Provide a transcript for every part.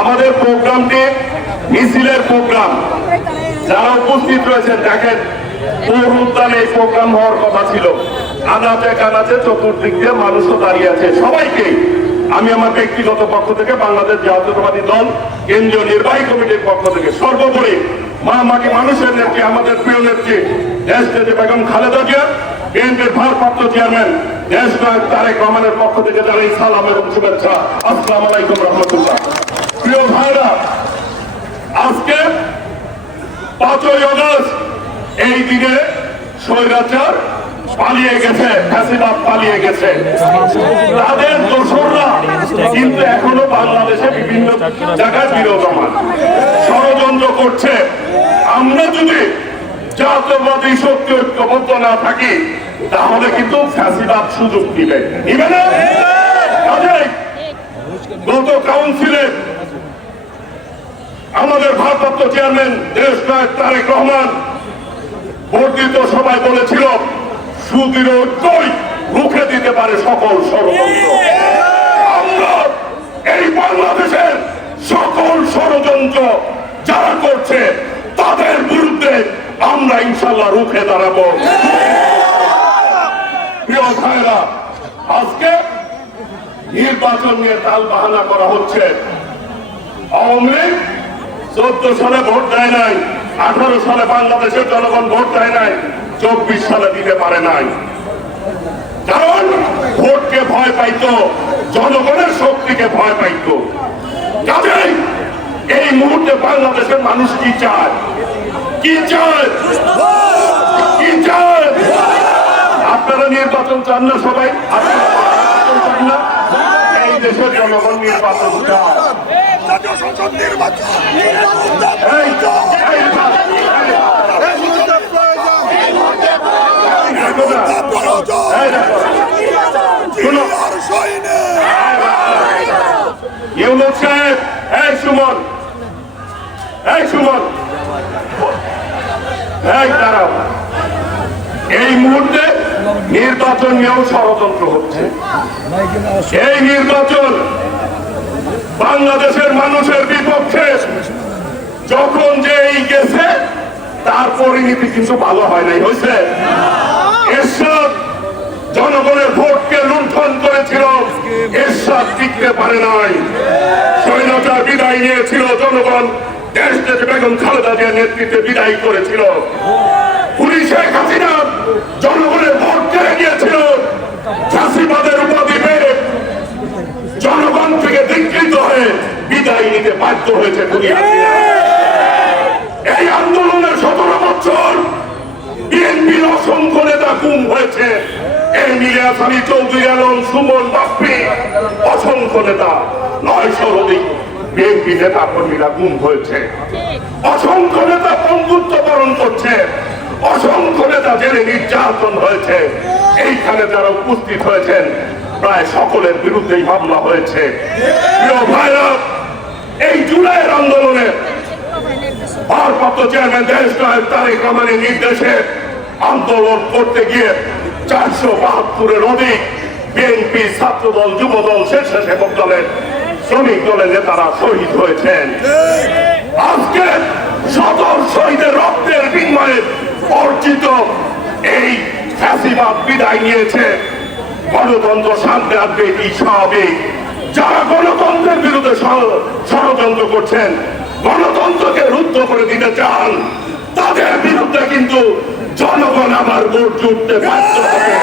আমাদের প্রোগ্রামটি মিছিলের প্রোগ্রাম। যারা উপস্থিত রয়েছেন, দেখেন, পৌর এই প্রোগ্রাম হওয়ার কথা ছিল। আনাচে চতুর্দিক দিয়ে মানুষও দাঁড়িয়ে আছে। সবাইকে, আমি আমার ব্যক্তিগত পক্ষ থেকে বাংলাদেশ জাতীয়তাবাদী দল, কেন্দ্রীয় নির্বাহী কমিটির পক্ষ থেকে সর্বোপরি মা মাকে মানুষের নেত্রী, আমাদের প্রিয় নেত্রী, দেশ নেত্রী বেগম খালেদা জিয়া, বিএনপির ভারপ্রাপ্ত চেয়ারম্যান, দেশ নায়ক তারেক রহমানের পক্ষ থেকে জানাই সালাম এবং শুভেচ্ছা। আসসালাম রহমতুল্লাহ। প্রিয় ভাইরা, আজকে পাঁচই অগস্ট, এই দিনে স্বৈরাচার পালিয়ে গেছে, ফ্যাসিবাদ পালিয়ে গেছে। তাদের দোসররা কিন্তু এখনও বাংলাদেশে বিভিন্ন জায়গায় ষড়যন্ত্র করছে। আমরা যদি জাতীয়বাদী শক্তি ঐক্যবদ্ধ না থাকি, তাহলে কিন্তু ফ্যাসিবাদ সুযোগ দিবে নিবে না? গত কাউন্সিলে আমাদের ভারপ্রাপ্ত চেয়ারম্যান দেশ নায়ক তারেক রহমান বর্ধিত সবাই বলেছিল, সুদৃঢ় রুখে দিতে পারে সকল ষড়যন্ত্র। এই বাংলাদেশের সকল ষড়যন্ত্র যারা করছে, তাদের বিরুদ্ধে আমরা ইনশাল্লাহ রুখে দাঁড়াবো। আজকে নির্বাচন নিয়ে তাল বাহানা করা হচ্ছে। আওয়ামী লীগ চোদ্দ সালে ভোট দেয় নাই, আঠারো সালে বাংলাদেশের জনগণ ভোট দেয় নাই, চব্বিশ সালে দিতে পারে নাই। কারণ ভোটকে ভয় পাইতো, জনগণের শক্তিকে ভয় পাইতো। কাজেই এই মুহূর্তে বাংলাদেশের মানুষ কি চায়? কি চায়? কি চায়? আপনারা নির্বাচন চান না সবাই? আপনারা চান না? এই দেশের জনগণ নির্বাচন চায়। জাতীয় সংসদ নির্বাচন। ইউনুস সাহেব এই সুমন। এই সুমন। এই দাঁড়াও। এই মুহূর্তে নির্বাচন নিয়েও ষড়যন্ত্র হচ্ছে। এই নির্বাচন বাংলাদেশের মানুষের বিপক্ষে যখন যে এই গেছে, তার পরিণতি কিছু ভালো হয় নাই, হয়েছে? জনগণের ভোটকে লুণ্ঠন করেছিল, এরশাদ টিকতে পারে নাই। স্বৈরাচার বিদায় নিয়েছিল জনগণ দেশ থেকে বেগম খালেদা জিয়ার নেতৃত্বে বিদায় করেছিল পুলিশে হাসিনা জনগণের ভোট কেড়ে গিয়েছিল চাষিবাদের উপাধি পেয়ে জনগণ থেকে ধিকৃত হয়ে বিদায় নিতে বাধ্য হয়েছে এই আন্দোলনের সতেরো বছর বিএনপির অসংখ্য নেতা গুম হয়েছে। এই মিলিয়াস আলী চৌধুরী আলম সুমন বাপ্পি অসংখ্য নেতা নয়শোর অধিক বিএনপি নেতা কর্মীরা গুম হয়েছে। অসংখ্য নেতা বরণ করছে। অসংখ্য নেতা জেলে নির্যাতন হয়েছে। এইখানে যারা উপস্থিত হয়েছেন প্রায় সকলের বিরুদ্ধেই মামলা হয়েছে। প্রিয় ভাইরা এই জুলাইয়ের আন্দোলনে ভারপ্রাপ্ত চেয়ারম্যান দেশ নায়ক তারেক রহমানের নির্দেশে আন্দোলন করতে গিয়ে চারশো বাহাত্তরের অধিক বিএনপি ছাত্র দল যুব দল স্বেচ্ছাসেবক দলের শ্রমিক দলের নেতারা শহীদ হয়েছেন। আজকে সদর শহীদের রক্তের বিনিময়ে অর্জিত এই ফ্যাসিবাদ বিদায় নিয়েছে। গণতন্ত্র শান্তি আসবে, এটি স্বাভাবিক। যারা গণতন্ত্রের বিরুদ্ধে ষড়যন্ত্র করছেন গণতন্ত্রকে রুদ্ধ করে দিতে চান তাদের বিরুদ্ধে কিন্তু জনগণ আবার ভোট জুটতে বাধ্য হবে।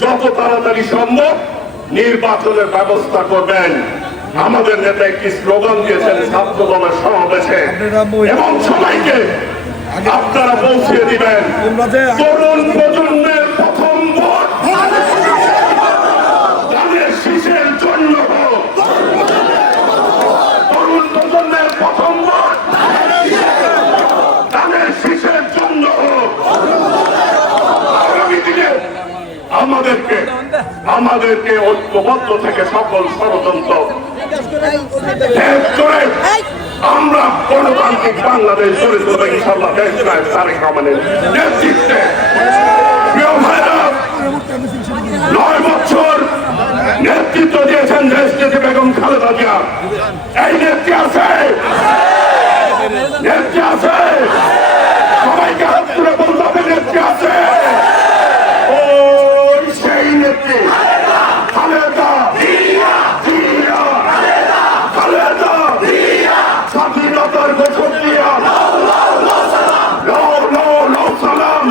যত তাড়াতাড়ি সম্ভব নির্বাচনের ব্যবস্থা করবেন। আমাদের নেতা একটি স্লোগান দিয়েছেন ছাত্র দলের সমাবেশে। এবং সবাইকে আপনারা পৌঁছে দিবেন। তরুণ প্রজন্মের প্রথম ভোট তাদের শিশের জন্য হোক। তরুণ প্রজন্মের প্রথম ভোট তাদের শিশের জন্য হোক। আগামী দিনে আমাদেরকে আমাদেরকে ঐক্যবদ্ধ থেকে সকল ষড়যন্ত্র আমরা গণতান্ত্রিক বাংলাদেশ গড়ে তুলবে ইনশাল্লাহ দেশ নায়ক তারেক রহমানের নেতৃত্বে। নয় বছর নেতৃত্ব দিয়েছেন দেশ নেত্রী বেগম খালেদা জিয়া। এই নেত্রী আছে নেত্রী আছে সবাইকে হাত তুলে বলতে হবে নেত্রী আছে ওই সেই নেত্রী খালেদা জিয়া খালেদা স্বাধীনতার ঘোষক দিয়া লও লও লও সালাম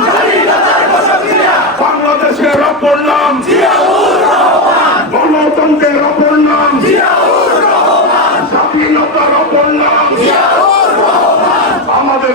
বাংলাদেশের অপর নাম গণতন্ত্রের অপর নাম স্বাধীনতার অপর নাম আমাদের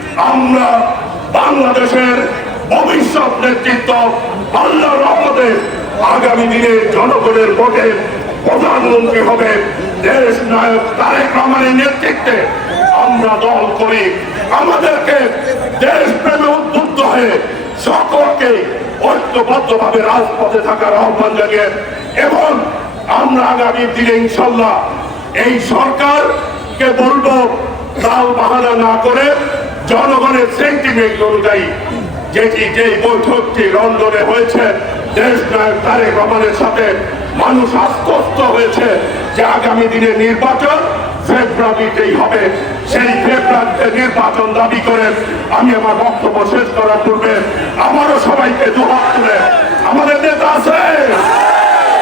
আমরা বাংলাদেশের ভবিষ্যৎ নেতৃত্ব আল্লাহ রহমতে আগামী দিনে জনগণের ভোটে প্রধানমন্ত্রী হবে। দেশ নায়ক তারেক রহমানের নেতৃত্বে আমরা দল করি। আমাদেরকে দেশপ্রেমে উদ্বুদ্ধ হয়ে সকলকে ঐক্যবদ্ধভাবে রাজপথে থাকার আহ্বান জানিয়ে এবং আমরা আগামী দিনে ইনশাল্লাহ এই সরকারকে বলব, তাল বাহানা না করে জনগণের সেন্টিমেন্ট অনুযায়ী যেটি যে বৈঠকটি লন্ডনে হয়েছে, দেশ নায়ক তারেক রহমানের সাথে মানুষ আশ্বস্ত হয়েছে যে আগামী দিনে নির্বাচন ফেব্রুয়ারিতেই হবে। সেই ফেব্রুয়ারিতে নির্বাচন দাবি করে আমি আমার বক্তব্য শেষ করার পূর্বে আমারও সবাইকে দুহাত তুলে, আমাদের নেতা আছে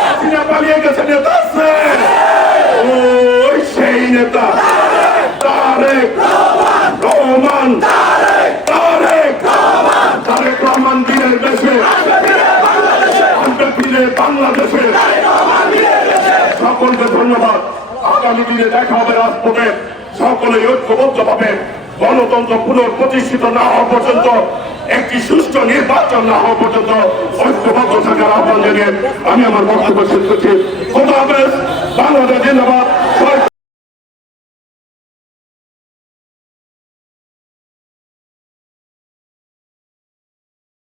হাসিনা পালিয়ে গেছে নেতা আছে ওই সেই নেতা তারেক রহমান তারেক তারেক রহমান দিনের দেশে আসবে ফিরে বাংলাদেশে সকলকে ধন্যবাদ আগামী দিনে দেখা হবে রাজপথে। সকলে ঐক্যবদ্ধ হবে গণতন্ত্র পুনঃপ্রতিষ্ঠিত না হওয়া পর্যন্ত, একটি সুষ্ঠু নির্বাচন না হওয়া পর্যন্ত ঐক্যবদ্ধ থাকার আহ্বান জানিয়ে আমি আমার বক্তব্য শেষ করছি। বাংলাদেশ জিন্দাবাদ।